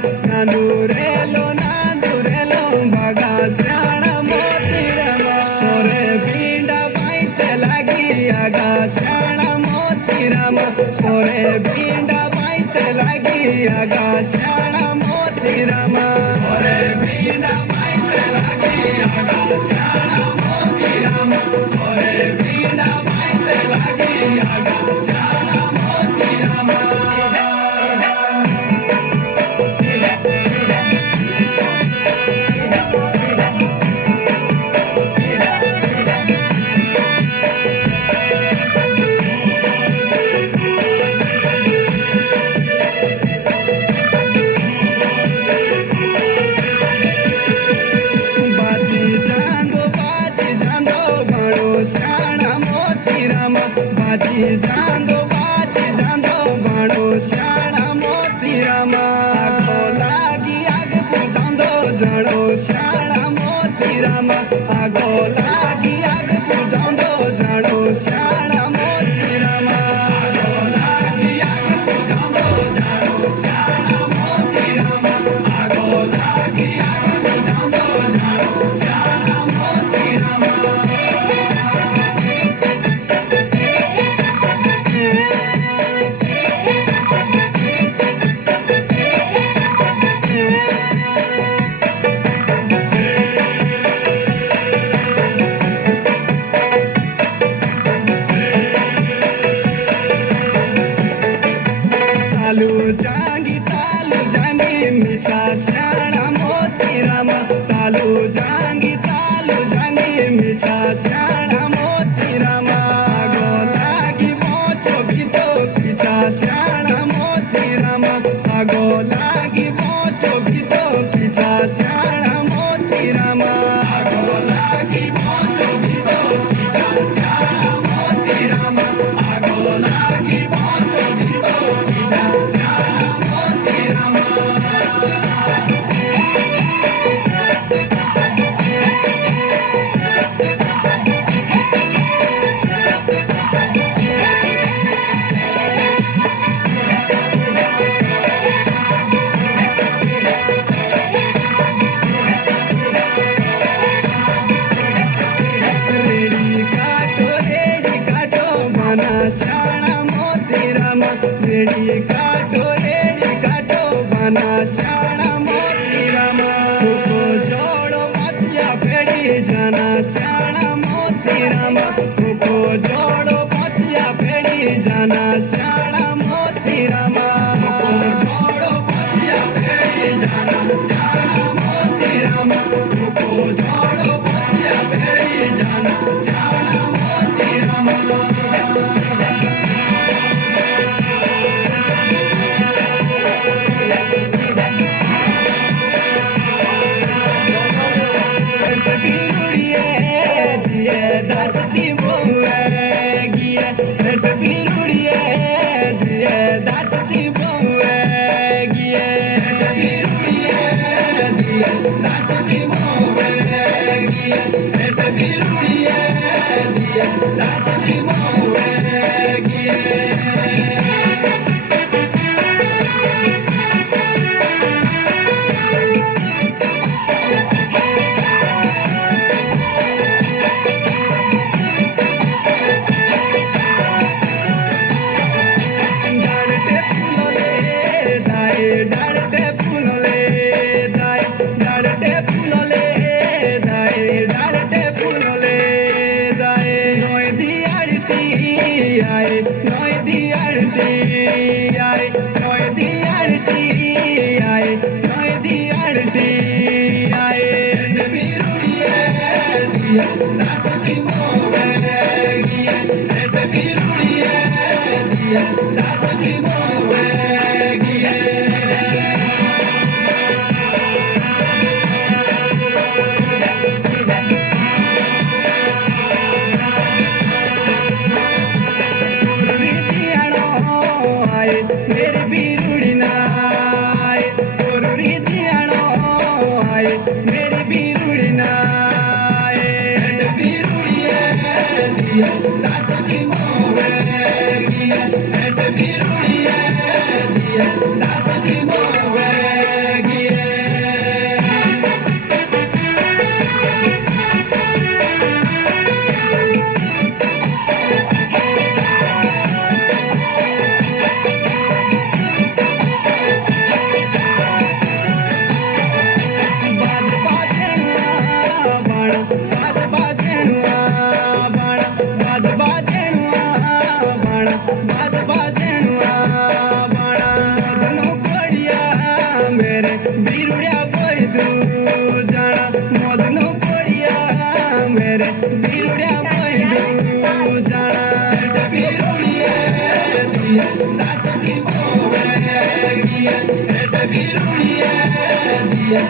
नांदुरेलो भगा श्याण मोती रामा सोरे बींडा बाईते लागी आगा श्याण मोती रामा सोरे बींडा बाईते लागी आगा श्याण मोती रामा सोरे बींडा बाईते लागी आगा श्याण मोती रामा सोरे बींडा बाईते लागी आगा श्याण मोती रामा बाजी जांदो बाणो श्याणा मोती रामा आगो लागी आग पुजांदो जणो श्याणा मोती रामा आगो लागी आग पुजांदो जणो श्याणा मोती रामा आगो लागी आग पुजांदो जणो श्याणा मोती रामा आगो लागी आग पुजांदो जणो श्याणा मोती रामा तालू जांगी मिठा श्याणा मोती रामा तालू जांगी मिठा श्याणा मोती रामा आगो लागी मोचो भीतो पिछा श्याणा मोती रामा आगो लागी मोचो भीतो पिछा श्याणा मोती रामा आगो लागी मोचो भीतो पिछा श्याणा मोती रामा आगो लागी मोचो भीतो पिछा श्याणा मोती रामा रेडी काटो श्याणा मोती रामा रेडी काटो बना श्याणा मोती रामा को जोड़ो पाचिया फेड़ी जाना श्याणा मोती रामा को जोड़ो पाचिया फेड़ी जाना श्याणा मोती रामा को जोड़ो पाचिया फेड़ी जाना श्याणा मोती रामा को जोड़ो पाचिया फेड़ी जाना श्याणा मोती रामा बीरुड़िया बोईदू जाना मोदनो कोड़िया मेरे बीरुड़िया बोईदू जाना बीरुड़िया दिए ताचो दी बोवे गिए बीरुड़िया दिए